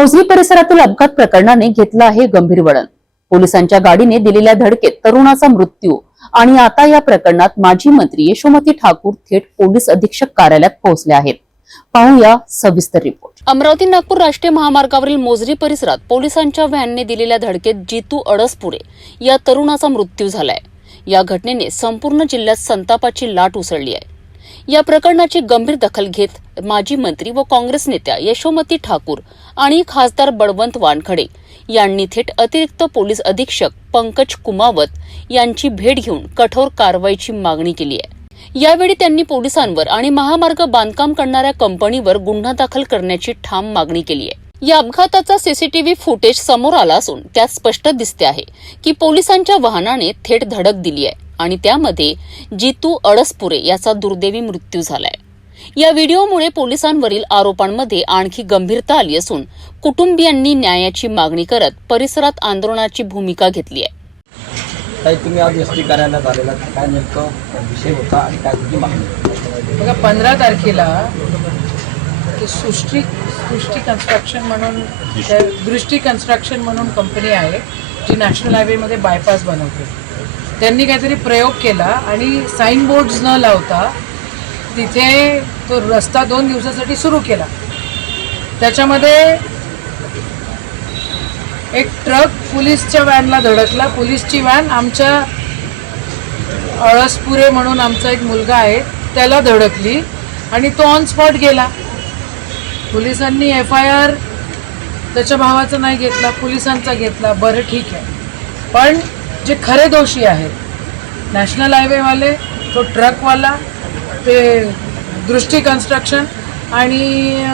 मोझरी परिसरातील अपघात प्रकरणाने घेतला आहे गंभीर वळण। पोलिसांच्या गाडीने दिलेल्या धडकेत तरुणाचा मृत्यू आणि आता या प्रकरणात माजी मंत्री यशोमती ठाकूर थेट पोलीस अधीक्षक कार्यालयात पोहोचले आहेत। पाहूया सविस्तर रिपोर्ट। अमरावती नागपूर राष्ट्रीय महामार्गावरील मोझरी परिसरात पोलिसांच्या व्हॅनने दिलेल्या धडकेत जितू अडसपुरे या तरुणाचा मृत्यू झालाय। या घटनेने संपूर्ण जिल्ह्यात संतापाची लाट उसळली आहे। या प्रकरणाची गंभीर दखल घेत माजी मंत्री व काँग्रेस नेत्या यशोमती ठाकूर आणि खासदार बळवंत वानखडे यांनी थेट अतिरिक्त पोलीस अधीक्षक पंकज कुमावत यांची भेट घेऊन कठोर कारवाईची मागणी केली आहे। यावेळी त्यांनी पोलिसांवर आणि महामार्ग बांधकाम करणाऱ्या कंपनीवर गुन्हा दाखल करण्याची ठाम मागणी केली आहे। या अपघाताचा सीसीटीव्ही फुटेज समोर आला असून त्यात स्पष्ट दिसते आहे की पोलिसांच्या वाहनाने थेट धडक दिली आहे आणि त्यामध्ये जितू अडसपुरे याचा दुर्दैवी मृत्यू झालाय। या व्हिडिओमुळे पोलिसांवरील आरोपांमध्ये आणखी गंभीरता आली असून कुटुंबियांनी न्यायाची मागणी करत परिसरात आंदोलनाची भूमिका घेतली आहे। तुम्ही आज एसटी कार्यालयात आलेला, काय नेमकं विषय होता आणि काय तुमची मागणी? बघा, 15 तारखेला सृष्टी कन्स्ट्रक्शन म्हणून दृष्टी कन्स्ट्रक्शन म्हणून कंपनी आहे जी नॅशनल हायवेमध्ये बायपास बनवते। त्यांनी काहीतरी प्रयोग केला आणि साईन बोर्ड्स न लावता तिथे तो रस्ता 2 दिवसासाठी सुरू केला। त्याच्यामध्ये एक ट्रक पोलीसच्या व्हॅनला धडकला। पोलीसची व्हॅन आमच्या अळसपुरे म्हणून आमचा एक मुलगा आहे त्याला धडकली आणि तो ऑन स्पॉट गेला। पोलिसांनी FIR त्याच्या भावाचा नाही घेतला, पोलिसांचा घेतला। बरं, ठीक आहे, पण जे खरे दोषी आहेत नॅशनल हायवेवाले, तो ट्रकवाला, ते दृष्टी कन्स्ट्रक्शन आणि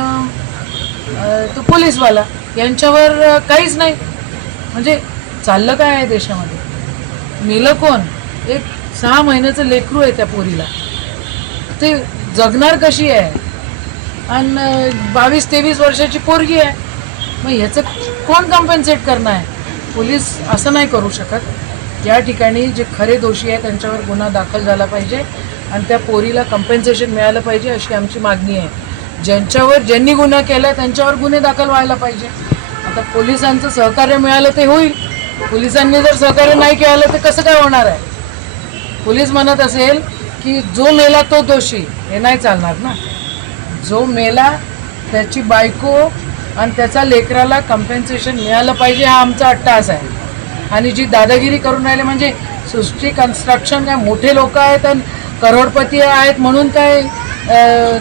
तो पोलीसवाला, यांच्यावर काहीच नाही। म्हणजे चाललं काय आहे देशामध्ये? मेलं कोण? एक 6 महिन्याचं लेकरू आहे त्या पोरीला, ते जगणार कशी आहे? आणि 22-23 वर्षाची पोरगी आहे, मग ह्याचं कोण कॉम्पेन्सेट करणार आहे? पोलीस असं नाही करू शकत। या ठिकाणी जे खरे दोषी आहेत त्यांच्यावर गुन्हा दाखल झाला पाहिजे आणि त्या पोरीला कॉम्पेन्सेशन मिळालं पाहिजे, अशी आमची मागणी आहे। ज्यांनी गुन्हा केला त्यांच्यावर गुन्हे दाखल व्हायला पाहिजे। आता पोलिसांचं सहकार्य मिळालं ते होईल, पोलिसांनी जर सहकार्य नाही केलं तर कसं काय होणार आहे? पोलीस म्हणत असेल की जो मेला तो दोषी, हे नाही चालणार ना। जो मेला त्याची बायको आणि त्याचा लेकराला कॉम्पेन्सेशन मिळालं पाहिजे, हा आमचा अट्टास आहे। आणि जी दादागिरी करून राहिले म्हणजे सृष्टी कन्स्ट्रक्शन काय मोठे लोक आहेत आणि करोडपती आहेत म्हणून काय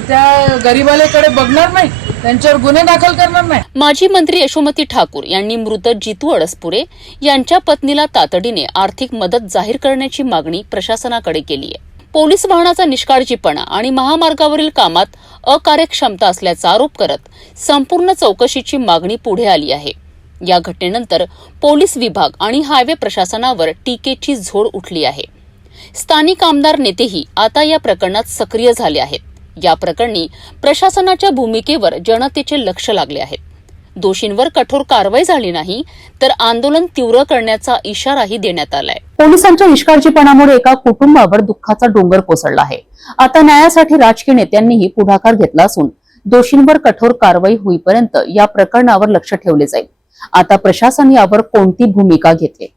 त्या गरीबालेकडे बघणार नाही, त्यांच्यावर गुन्हे दाखल करणार नाही। माजी मंत्री यशोमती ठाकूर यांनी मृत जितू अडसपुरे यांच्या पत्नीला तातडीने आर्थिक मदत जाहीर करण्याची मागणी प्रशासनाकडे केली आहे। पोलीस वाहनाचा निष्काळजीपणा आणि महामार्गावरील कामात अकार्यक्षमता असल्याचा आरोप करत संपूर्ण चौकशीची मागणी पुढे आली आहे। या घटनेनंतर पोलीस विभाग आणि हायवे प्रशासनावर टीकेची झोड उठली आहे। स्थानिक आमदार नेतेही आता या प्रकरणात सक्रिय झाले आहेत। या प्रकरणी प्रशासनाच्या भूमिकेवर जनतेचे लक्ष लागले आहे। दोषींवर कठोर कारवाई झाली नाही तर आंदोलन तीव्र करण्याचा इशाराही देण्यात आलाय। पोलिसांच्या निष्काळजीपणामुळे एका कुटुंबावर दुःखाचा डोंगर कोसळला आहे। आता न्यायासाठी राजकीय नेत्यांनीही पुढाकार घेतला असून दोषींवर कठोर कारवाई होईपर्यंत या प्रकरणावर लक्ष ठेवले जाईल। आता प्रशासन यावर कोणती भूमिका घेते